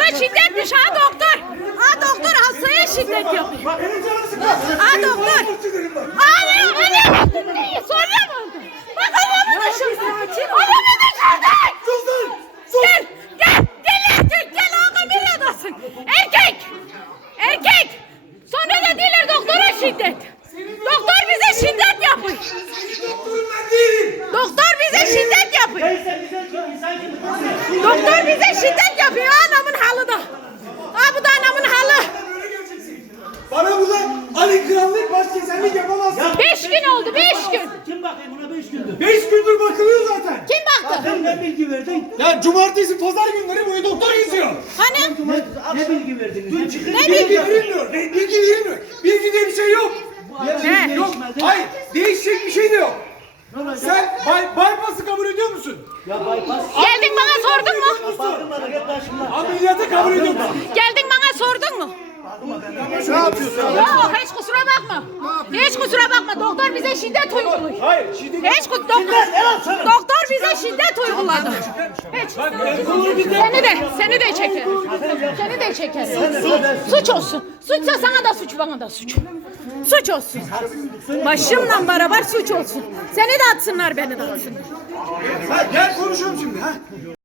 şiddetmiş ha doktor. Ha doktor hastaya şiddet yapıyor. Ha doktor. Anne neyi soruyor mu? Bak adamı düşürdün. Adamı düşürdün. Sus lan! Sus! Gel erkek gel ağam bir adasın. Erkek. Sonra da diler doktora şiddet. Doktor bize şiddet yapıyor. Doktorum ben değilim! Doktor bize şiddet yapıyor. Doktor bize şiddet yapıyor anamın halı da. Ha bu da anamın halı. Böyle geleceksin. Bana burada Ali Krallık başkesenlik yapamazsın. 5 gün oldu 5 gün. Kim bakayım ona 5 gündür? 5 gündür bakılıyor zaten. Kim baktı? Sen ne bilgi verdin? Ya cumartesi pazar günleri buraya doktor geziyor. Hani? Ne bilgi verdiniz? Bilgi verilmiyor. Bilgi verilmiyor. Bilgi diye bir şey yok. Ne? Yok. Hayır. Değişecek bir şey de yok. Sen bypass'ı kabul ediyor musun? Ya bypass. Geldin bana sordun mu? Bakımları hep taşımlar. Ameliyatı kabul ediyor musun? Geldin bana sordun mu? Ne yapıyorsun? Yok hiç kusura bakma. Hiç kusura bakma. Doktor bize şiddet uyguluyor. Hayır. Şiddet. Doktor bize şiddet uyguladı. Hiç. Seni de çeker. Seni de çeker. Suç olsun. Suçsa sana da suç, bana da suç. Suç olsun. Başımla beraber suç olsun. Seni de atsınlar, beni de atsınlar. Gel konuşalım şimdi ha.